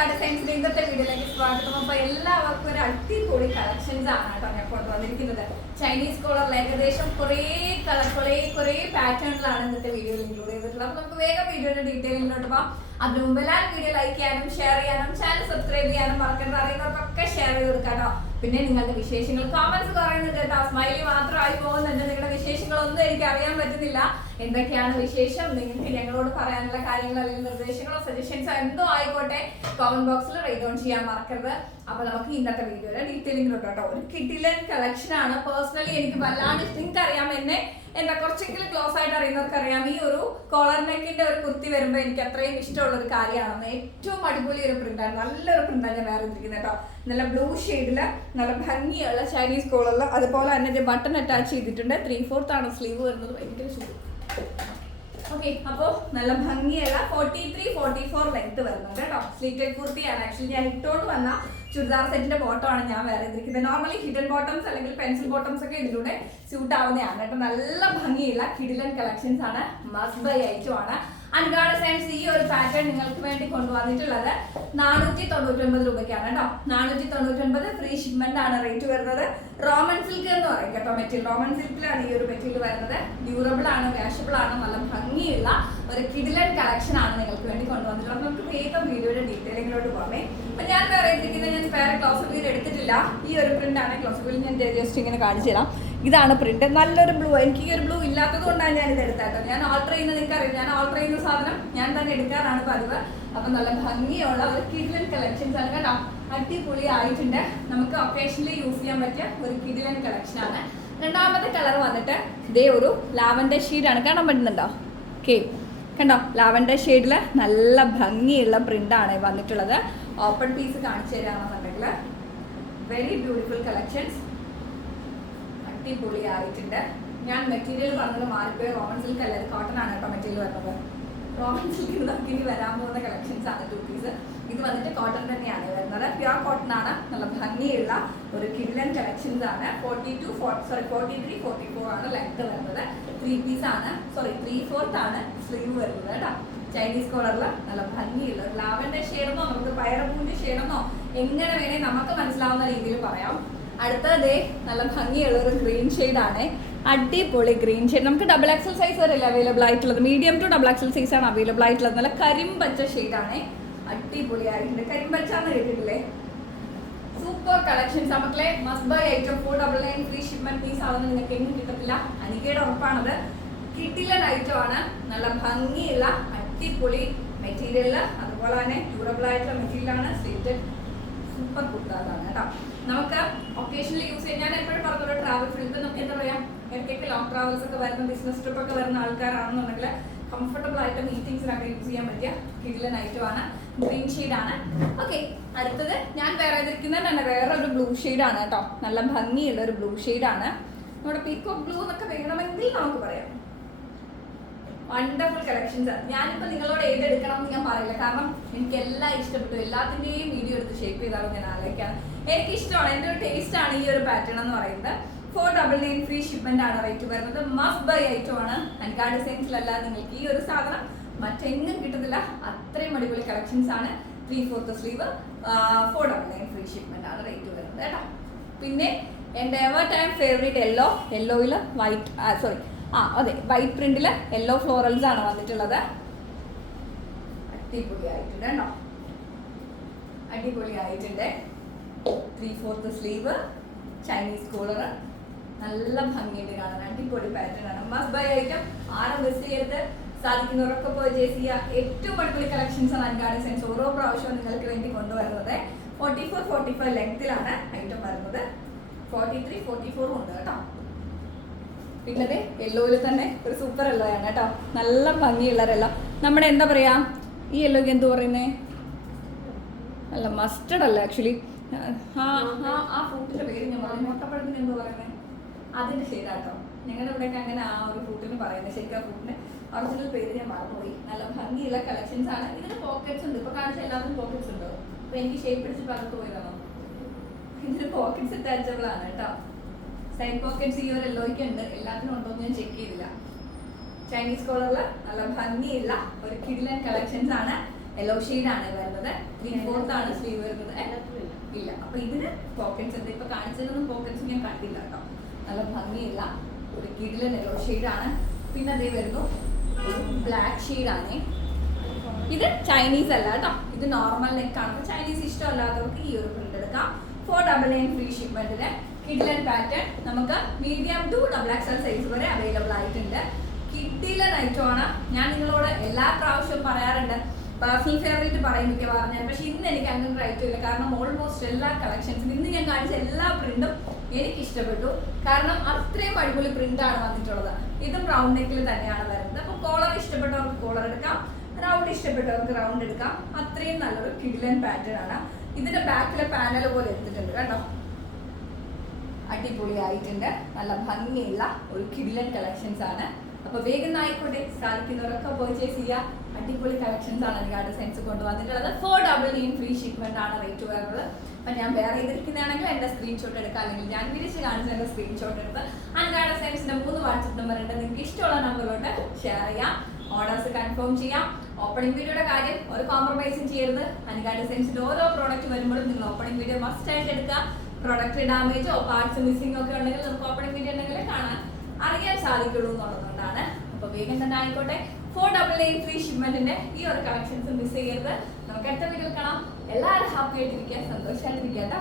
അൻകാട് സയൻസിന്റെ ഇന്നത്തെ വീഡിയോയിലേക്ക് സ്വാഗതം. അപ്പൊ എല്ലാവർക്കും ഒരു അടിപൊളി കളക്ഷൻസ് ആണ് കേട്ടോ ഞാൻ കൊണ്ടുവന്നിരിക്കുന്നത് ചൈനീസ് കോളറിൽ ഏകദേശം കുറേ കളർ കുറേ കുറേ പാറ്റേണിലാണ് ഇന്നത്തെ വീഡിയോയിൽ ഇൻക്ലൂഡ് ചെയ്തിട്ടുള്ളത്. അപ്പൊ നമുക്ക് വേഗം വീഡിയോയുടെ ഡീറ്റെയിലിലോട്ട് പോവാം അതിന് മുമ്പ് വീഡിയോ ലൈക്ക് ചെയ്യാനും ഷെയർ ചെയ്യാനും ചാനൽ സബ്സ്ക്രൈബ് ചെയ്യാനും മറക്കണ്ട. അറിയുന്നവർക്കൊക്കെ ഷെയർ ചെയ്ത് കൊടുക്കാം പിന്നെ നിങ്ങളുടെ വിശേഷങ്ങൾ കോമൻസ് പറയുന്നുണ്ട് കേട്ടോ. സ്മൈലി മാത്രമായി പോകുന്നുണ്ട്. നിങ്ങളുടെ വിശേഷങ്ങളൊന്നും എനിക്ക് അറിയാൻ പറ്റുന്നില്ല. എന്തൊക്കെയാണ് വിശേഷം? നിങ്ങൾക്ക് ഞങ്ങളോട് പറയാനുള്ള കാര്യങ്ങൾ അല്ലെങ്കിൽ നിർദ്ദേശങ്ങളോ സജഷൻസോ എന്തോ ആയിക്കോട്ടെ കോമന്റ് ബോക്സിൽ റൈറ്റ് ഓൺ ചെയ്യാൻ മറക്കരുത്. അപ്പൊ നമുക്ക് ഇന്നത്തെ വീഡിയോയിലെ ഡീറ്റെയിലിംഗ് കേട്ടോ. ഒരു കിഡിലൻ കളക്ഷൻ ആണ്. പേഴ്സണലി എനിക്ക് വല്ലാണ്ട് നിങ്ങൾക്ക് അറിയാം എന്നെ. എന്താ കുറച്ചെങ്കിലും ക്ലോസ് ആയിട്ട് അറിയുന്നവർക്ക് അറിയാം ഈ ഒരു കോളർ നെക്കിന്റെ ഒരു കുർത്തി വരുമ്പോൾ എനിക്ക് അത്രയും ഇഷ്ടമുള്ള ഒരു കാര്യമാണ്. ഏറ്റവും അടിപൊളി ഒരു പ്രിന്റാണ് നല്ലൊരു പ്രിന്റാണ് ഞാൻ വേറെ ഇരിക്കുന്നത് കേട്ടോ. നല്ല ബ്ലൂ ഷെയ്ഡിൽ നല്ല ഭംഗിയുള്ള ചൈനീസ് കോളുള്ള അതുപോലെ തന്നെ ബട്ടൺ അറ്റാച്ച് ചെയ്തിട്ടുണ്ട്. ത്രീ ഫോർത്ത് ആണ് സ്ലീവ് വരുന്നത്. ഭയങ്കര സുഖം ഓക്കെ അപ്പോ നല്ല ഭംഗിയുള്ള forty three forty four length വരുന്നുണ്ട് കേട്ടോ സ്ലീറ്റഡ് കുർത്തിയാണ് ആക്ച്വലി ഞാൻ ഇട്ടോണ്ട് വന്ന ചുരിദാർ സെറ്റിന്റെ ബോട്ടം ആണ് ഞാൻ വേറെ ഇരിക്കുന്നത് നോർമലി ഹിഡൻ ബോട്ടംസ് അല്ലെങ്കിൽ പെൻസിൽ ബോട്ടംസ് ഒക്കെ ഇതിലൂടെ സ്യൂട്ട് ആവുന്നതാണ് കേട്ടോ. നല്ല ഭംഗിയുള്ള കിഡിലൻ കളക്ഷൻസ് ആണ്. മസ്റ്റ് ബൈ ഐറ്റം ആണ്. അൻകാട് സയൻസ് ഈ ഒരു പാറ്റേൺ നിങ്ങൾക്ക് വേണ്ടി കൊണ്ടുവന്നിട്ടുള്ളത് നാനൂറ്റി തൊണ്ണൂറ്റി ഒൻപത് രൂപയ്ക്കാണ് കേട്ടോ. നാനൂറ്റി തൊണ്ണൂറ്റി ഒൻപത് ഫ്രീ ഷിപ്മെന്റ് ആണ് റേറ്റ് വരുന്നത്. റോമൻ സിൽക്ക് എന്ന് പറയും കേട്ടോ മെറ്റീരിയൽ റോമൻ സിൽക്കിലാണ് ഈ ഒരു മെറ്റീരിയൽ വരുന്നത്. ഡ്യൂറബിൾ ആണ് വാഷബിൾ ആണ് നല്ല ഭംഗിയുള്ള ഒരു കിഡിലൻ കളക്ഷൻ ആണ് നിങ്ങൾക്ക് വേണ്ടി കൊണ്ടുവന്നിട്ടുള്ളത്. നമുക്ക് വേഗം വീഡിയോയുടെ ഡീറ്റെയിലിങ്ങിലോട്ട് പോകാമേ. അപ്പൊ ഞാൻ പറയുന്നത് ഞാൻ വേറെ ക്ലോസ് വീൽ എടുത്തിട്ടില്ല. ഈ ഒരു പ്രിന്റ് ആണ് ക്ലോസ് വീൽ ഞാൻ ജസ്റ്റ് ഇങ്ങനെ കാണിച്ചു തരാം. ഇതാണ് പ്രിന്റ് നല്ലൊരു ബ്ലൂ എനിക്ക് ഈ ഒരു ബ്ലൂ ഇല്ലാത്തത് കൊണ്ടാണ് ഞാൻ ഇത് എടുത്തത് ഞാൻ ഓൾട്ടർ ചെയ്യുന്നത് അറിയാം ഞാൻ ഓൾട്ടർ ചെയ്യുന്ന സാധനം ഞാൻ തന്നെ എടുക്കാറാണ് പതിവ്. അപ്പൊ നല്ല ഭംഗിയുള്ള ഒരു കിഡിലൻ കളക്ഷൻസ് ആണ്. കേട്ടോ അടിപൊളി ആയിട്ടുണ്ട് നമുക്ക് ഒക്കേഷനിൽ യൂസ് ചെയ്യാൻ പറ്റിയ ഒരു കിഡിലൻ കളക്ഷൻ ആണ്. രണ്ടാമത്തെ കളർ വന്നിട്ട് ഇതേ ഒരു ലാവൻഡർ ഷെയ്ഡാണ് കാണാൻ പറ്റുന്നുണ്ടോ? ഓക്കെ കണ്ടോ? ലാവൻഡർ ഷെയ്ഡിൽ നല്ല ഭംഗിയുള്ള പ്രിന്റ് ആണ് വന്നിട്ടുള്ളത്. ഓപ്പൺ പീസ് കാണിച്ചു തരാമെന്നുണ്ടെങ്കിൽ വെരി ബ്യൂട്ടിഫുൾ കളക്ഷൻസ് അടിപൊളി ആയിട്ടുണ്ട് ഞാൻ മെറ്റീരിയൽ പറഞ്ഞത് മാറിപ്പോയി റോമൺ സിൽക്ക് അല്ല കോട്ടൺ ആണ് കേട്ടോ മെറ്റീരിയൽ വരുന്നത്. സിൽക്കിൽ നമുക്ക് ഇനി വരാൻ പോകുന്ന കളക്ഷൻസ് ആണ് ടു പീസ് ഇത് വന്നിട്ട് കോട്ടൺ തന്നെയാണ് വരുന്നത്. പ്യുർ കോട്ടൺ ആണ് നല്ല ഭംഗിയുള്ള ഒരു കിഡ്ലൻ കളക്ഷൻസ് ആണ്. Forty two sorry forty three forty four ആണ് ലെങ്ത് വരുന്നത്. ത്രീ പീസ് ആണ്. സോറി ത്രീ ഫോർത്ത് ആണ് സ്ലീവ് വരുന്നത് കേട്ടോ. ചൈനീസ് കോളറിൽ നല്ല ഭംഗിയുള്ള ലാവൻഡർ ഷെയ്ഡെന്നോ നമുക്ക് പയറപ്പൂവിന്റെ ഷെയ്ഡെന്നോ എങ്ങനെ വേണേ നമുക്ക് മനസ്സിലാവുന്ന രീതിയിൽ പറയാം. അടുത്തത് നല്ല ഭംഗിയുള്ള ഒരു ഗ്രീൻ ആണ്. അടിപൊളി ഗ്രീൻ ഷെയ്ഡ് നമുക്ക് ഡബിൾ എക്സൽ സൈസ് വരെ അവൈലബിൾ ആയിട്ടുള്ളത്? Medium to double XL size ആണ് അവൈലബിൾ ആയിട്ടുള്ളത്. നല്ല കരിമ്പച്ച ആണ്. അടിപൊളി ആയിട്ടുണ്ട് കരിമ്പച്ച എന്ന് കേട്ടിട്ടില്ലേ? സൂപ്പർ കളക്ഷൻസ് മക്കളെ must buy item four double nine free shipment piece ആവുന്ന നിങ്ങൾക്ക് എങ്ങും കിട്ടത്തില്ല. അനികയുടെ ഉറപ്പാണത്. കിട്ടില്ല ഐറ്റം ആണ്. നല്ല ഭംഗിയുള്ള അടിപൊളി മെറ്റീരിയൽ അതുപോലെ തന്നെ ഡ്യൂറബിൾ ആയിട്ടുള്ള മെറ്റീരിയലാണ് സ്ലീറ്റഡ് സൂപ്പർ കുർത്താസാണ് കേട്ടോ. നമുക്ക് ഒക്കേഷനിൽ യൂസ് ചെയ്യാൻ ഞാൻ എപ്പോഴും പറഞ്ഞ ട്രാവൽ ഫീൽഡ് നമുക്ക് എന്താ പറയാ ഇടയ്ക്കൊക്കെ ലോങ് ട്രാവൽസ് ഒക്കെ വരുന്ന ബിസിനസ് ട്രിപ്പ് ഒക്കെ വരുന്ന ആൾക്കാരാണെന്നുണ്ടെങ്കിൽ കംഫർട്ടബിൾ ആയിട്ട് മീറ്റിംഗ്സിനൊക്കെ യൂസ് ചെയ്യാൻ പറ്റിയ കിഡിലൻ നൈറ്റും ആണ്. ഗ്രീൻ ആണ്. ഓക്കെ അടുത്തത് ഞാൻ വേറെ ചെയ്തിരിക്കുന്നത് തന്നെ വേറെ ഒരു ബ്ലൂ ആണ് കേട്ടോ. നല്ല ഭംഗിയുള്ള ഒരു ബ്ലൂ ആണ്. നമ്മുടെ പീക്കോ ബ്ലൂ എന്നൊക്കെ വേണമെങ്കിൽ നമുക്ക് പറയാം. വണ്ടർഫുൾ കളക്ഷൻസ് ഞാനിപ്പോ നിങ്ങളോട് ഏതെടുക്കണം എന്ന് ഞാൻ പറയില്ല. കാരണം എനിക്ക് എല്ലാം ഇഷ്ടപ്പെട്ടു. എല്ലാത്തിന്റെയും വീഡിയോ എടുത്ത് ഷേപ്പ് ചെയ്താണ് ഞാൻ ആലോചിക്കാണ് എനിക്ക് ഇഷ്ടമാണ് എന്റെ ഒരു ടേസ്റ്റ് ആണ് ഈ ഒരു പാറ്റേൺ എന്ന് പറയുന്നത്. Four double nine free shipment ആണ് റേറ്റ് വരുന്നത്. മസ്റ്റ് ബൈ ഐറ്റം ആണ്. അൻകാ ഡിസൈൻസിലല്ല നിങ്ങൾക്ക് ഈ ഒരു സാധനം. മറ്റെങ്ങും കിട്ടത്തില്ല. അത്രയും അടിപൊളി കളക്ഷൻസ് ആണ്. Three fourth sleeve four double nine free shipment ആണ് റേറ്റ് വരുന്നത് കേട്ടോ. പിന്നെ എന്റെ എവർ ടൈം ഫേവറേറ്റ് യെല്ലോ യെല്ലോയിൽ വൈറ്റ് സോറി ആ അതെ വൈറ്റ് പ്രിന്റിൽ യെല്ലോ ഫ്ലോറൽസ് ആണ് വന്നിട്ടുള്ളത്. അടിപൊളി ആയിട്ടുണ്ട് കേട്ടോ. അടിപൊളി ആയിട്ടുണ്ട് three fourth sleeve Chinese collar നല്ല ഭംഗിയുണ്ട് കാണാൻ. അടിപൊളി പാറ്റേൺ ആണ്. മസ്റ്റ് ബൈ ആയിരിക്കും ആരും മിസ് ചെയ്യരുത്. സാധിക്കുന്നവരൊക്കെ പർച്ചേസ് ചെയ്യുക. ഏറ്റവും അടിപൊളി കളക്ഷൻസ് ആണ് അൻകാട് സെൻസ് ഓരോ പ്രാവശ്യവും നിങ്ങൾക്ക് വേണ്ടി കൊണ്ടുവരുന്നത്. ഫോർട്ടി ഫോർ ഫോർട്ടി ഫൈവ് ലെങ്തിലാണ് ഐറ്റം വരുന്നത്. ഫോർട്ടി ത്രീ ഫോർട്ടി ഫോറും ഉണ്ട് കേട്ടോ. പിന്നത് യെല്ലോയിൽ തന്നെ ഒരു സൂപ്പർ യെല്ലോയാണ് കേട്ടോ. നല്ല ഭംഗിയുള്ള യെല്ലോ നമ്മുടെ എന്താ പറയാ? ഈ യെല്ലോയ്ക്ക് എന്തു പറയുന്നേ അല്ല മസ്റ്റർഡ് അല്ല ആക്ച്വലി ആ ഫ്രൂട്ടിന്റെ പേര് ഞാൻ പറഞ്ഞു. മുട്ടപ്പഴത്തിന് എന്ത് പറയുന്നത് അതിന്റെ ശരിയാട്ടോ. ഞങ്ങളുടെ ഇവിടെയൊക്കെ അങ്ങനെ ആ ഒരു ഫ്രൂട്ടിന് പറയുന്നത്. ശരിക്കും ആ ഫ്രൂട്ടിന് ഒറിജിനൽ പേര് ഞാൻ മറന്നുപോയി. നല്ല ഭംഗിയുള്ള കളക്ഷൻസ് ആണ്. ഇതിന് പോക്കറ്റ്സ് ഉണ്ട്. ഇപ്പൊ കാണിച്ച എല്ലാത്തിനും പോക്കറ്റ്സ് ഉണ്ടോ? അപ്പൊ എനിക്ക് ഷേപ്പ് പിടിച്ച് അകത്ത് പോയതാണോ? ഇതിന് പോക്കറ്റ്സ് അറ്റാച്ചബിൾ ആണ് കേട്ടോ. സൈഡ് പോക്കറ്റ്സ് ഈ ഒരു എല്ലോയ്ക്ക് ഉണ്ട്. എല്ലാത്തിനും ഉണ്ടോ എന്ന് ഞാൻ ചെക്ക് ചെയ്തില്ല. ചൈനീസ് കോളറിൽ നല്ല ഭംഗിയുള്ള ഒരു കിഡിലൻ കളക്ഷൻസ് ആണ്. യെല്ലോ ആണ് വരുന്നത്. ത്രീ ഫോർത്ത് ആണ് സ്ലീവ് വരുന്നത്? ഇല്ല. അപ്പൊ ഇതിന് പോക്കറ്റ്സ് ഉണ്ട്. ഇപ്പൊ കാണിച്ചതൊന്നും പോക്കറ്റ്സ് ഞാൻ കണ്ടില്ല കേട്ടോ. നല്ല ഭംഗിയില്ല ഒരു എല്ലോ യെല്ലോ ആണ്. പിന്നെ അതേ വരുന്നു. ബ്ലാക്ക് ആണ്. ഇത് ചൈനീസ് അല്ല കേട്ടോ. ഇത് നോർമൽ നെക്ക് ആണ്. ചൈനീസ് ഇഷ്ടമല്ലാത്തവർക്ക് ഈ ഒരു പ്രിന്റ് എടുക്കാം. ഫോർ ഡബിൾ നയൻ ഫ്രീ ഷിപ്മെന്റിന് കിഡിലൻ പാറ്റേൺ നമുക്ക് medium to double XL size വരെ അവൈലബിൾ ആയിട്ടുണ്ട്. കിഡിലൻ ഐറ്റമാണ് ആണ്. ഞാൻ നിങ്ങളോട് എല്ലാ പ്രാവശ്യവും പറയാറുണ്ട്. പേഴ്സണൽ ഫേവറേറ്റ് പറയും മിക്കവാറും ഞാൻ. പക്ഷെ ഇന്ന് എനിക്ക് അങ്ങനെ റൈറ്റ് ഇല്ല. കാരണം ഓൾമോസ്റ്റ് എല്ലാ കളക്ഷൻസും ഇന്ന് ഞാൻ കാണിച്ച എല്ലാ പ്രിന്റും എനിക്ക് ഇഷ്ടപ്പെട്ടു. കാരണം അത്രയും അടിപൊളി പ്രിന്റ് ആണ് വന്നിട്ടുള്ളത്. ഇത് ബ്രൗൺ നെക്കിൽ തന്നെയാണ് വരുന്നത്. അപ്പൊ കോളർ ഇഷ്ടപ്പെട്ടവർക്ക് കോളർ എടുക്കാം. റൗണ്ട് ഇഷ്ടപ്പെട്ടവർക്ക് റൗണ്ട് എടുക്കാം. അത്രയും നല്ലൊരു കിഡിലൻ പാറ്റേൺ ആണ്. ഇതിന്റെ ബാക്കിലെ പാനൽ പോലെ എടുത്തിട്ടുണ്ട് കേട്ടോ അടിപൊളിയായിട്ടുണ്ട്. നല്ല ഭംഗിയുള്ള ഒരു കിഡിലൻ കളക്ഷൻസ് ആണ്. അപ്പൊ വേഗം ആയിക്കോട്ടെ സാധിക്കുന്നവരൊക്കെ പർച്ചേസ് ചെയ്യുക അടിപൊളി കളക്ഷൻസ് ആണ് എനിക്ക് സെൻസ് കൊണ്ടുവന്നിട്ടുള്ളത് four double nine free shipment ആണ് റേറ്റ് വരുന്നത്. അപ്പൊ ഞാൻ വേറെ ചെയ്തിരിക്കുന്നതാണെങ്കിൽ എന്റെ സ്ക്രീൻഷോട്ട് എടുക്കാം. അല്ലെങ്കിൽ ഞാൻ തിരിച്ച് കാണിച്ച എന്റെ സ്ക്രീൻഷോട്ട് എടുത്ത് അൻകാട സെൻസിന്റെ മൂന്ന് വാട്സപ്പ് നമ്പർ ഉണ്ട്. നിങ്ങൾക്ക് ഇഷ്ടമുള്ള നമ്പറിലോട്ട് ഷെയർ ചെയ്യാം. ഓർഡേഴ്സ് കൺഫേം ചെയ്യാം. ഓപ്പണിംഗ് വീഡിയോയുടെ കാര്യം ഒരു കോംപ്രമൈസും ചെയ്യരുത്. അൻകാട സെൻസിന്റെ ഓരോ പ്രോഡക്റ്റ് വരുമ്പോഴും നിങ്ങൾ ഓപ്പണിംഗ് വീഡിയോ മസ്റ്റ് ആയിട്ട് എടുക്കുക. പ്രൊഡക്റ്റ് ഡാമേജോ പാർട്സ് മിസ്സിംഗ് ഒക്കെ ഉണ്ടെങ്കിൽ നമുക്ക് ഓപ്പണിംഗ് വീഡിയോ ഉണ്ടെങ്കിൽ കാണാൻ അറിയാൻ സാധിക്കുള്ളൂ എന്നുള്ളതുകൊണ്ടാണ്. അപ്പൊ വേഗം തന്നെ ആയിക്കോട്ടെ. ഫോർ ഡബിൾ നയൻ ത്രീ ഷിപ്മെന്റിന്റെ ഈ ഒരു കളക്ഷൻസ് മിസ് ചെയ്യരുത്. നമുക്ക് അടുത്ത വീഡിയോ കാണാം. എല്ലാവരും ഹാപ്പി ആയിട്ടിരിക്കുക സന്തോഷമായിട്ടിരിക്കുക കേട്ടോ.